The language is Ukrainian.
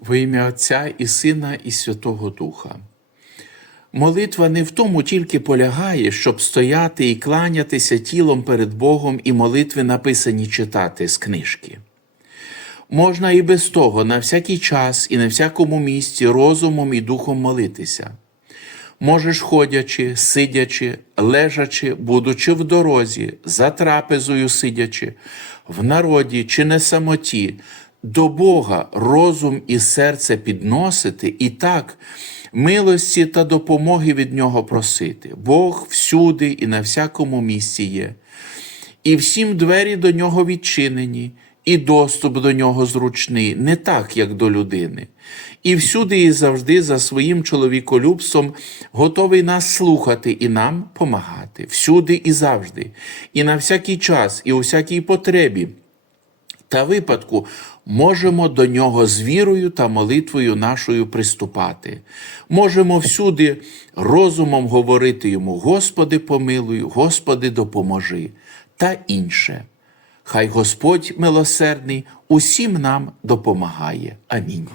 Во ім'я Отця і Сина, і Святого Духа. Молитва не в тому тільки полягає, щоб стояти і кланятися тілом перед Богом і молитви написані читати з книжки. Можна і без того на всякий час і на всякому місці розумом і духом молитися. Можеш ходячи, сидячи, лежачи, будучи в дорозі, за трапезою сидячи, в народі чи на самоті, до Бога розум і серце підносити і так милості та допомоги від Нього просити. Бог всюди і на всякому місці є, і всім двері до нього відчинені, і доступ до нього зручний, не так, як до людини. І всюди і завжди за своїм чоловіколюбством готовий нас слухати і нам помагати, всюди і завжди, і на всякий час, і у всякій потребі та випадку можемо до нього з вірою та молитвою нашою приступати. Можемо всюди розумом говорити йому: Господи, помилуй, Господи, допоможи та інше. Хай Господь милосердний усім нам допомагає. Амінь.